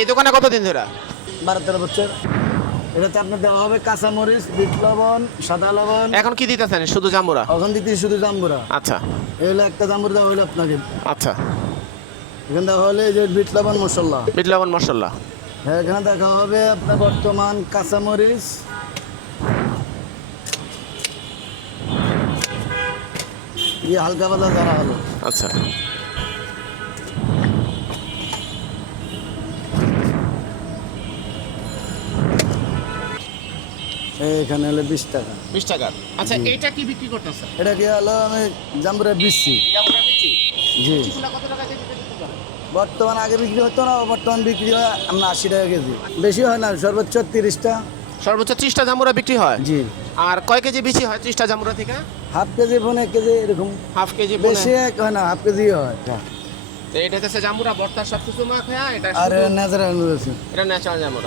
এই দোকানে কতদিন ধরে? 12-13 বছর। এটাতে আপনার দেওয়া হবে কাঁচামরিচ, বিট লবণ, সাদা লবণ। এখন কি দিতেছেন? শুধু জাম্বুরা? ওখান দিতে শুধু জাম্বুরা। আচ্ছা এই হলো একটা জাম্বুরা দেওয়া হলো আপনাকে। আচ্ছা। এখানে দেওয়া হলে এই যে বিট লবণ মশলা। বিট লবণ মশলা। হ্যাঁ, এখানে দেখা হবে আপনার বর্তমান কাঁচামরিচ, হালকা পাতলা ধরা হলো। আচ্ছা এখানে হলো 20 টাকা। 20 টাকা। আচ্ছা এইটা কি বিক্রি করতেছেন? এটা কি হলো আমি জাম্বুরা বিচি। জি। কত টাকা দিয়ে বিক্রি করতেছেন? বর্তমান আগে বিক্রি হতো না, বর্তমান বিক্রি হয় আপনার 80 টাকা কেজি। বেশি হয় না, সর্বোচ্চ 30টা। সর্বোচ্চ 30টা জাম্বুরা বিক্রি হয়। জি। আর কয় কেজি বেশি হয় 30টা জাম্বুরা থেকে? হাফ কেজি, 1 কেজি এরকম। হাফ কেজি বেশি এক হয় না, হাফ কেজি হয়। তো এটা হচ্ছে জাম্বুরা ভর্তা সবকিছু মাখা, এটা আর শুধু- ন্যাচারাল এটা ন্যাচারাল জাম্বুরা।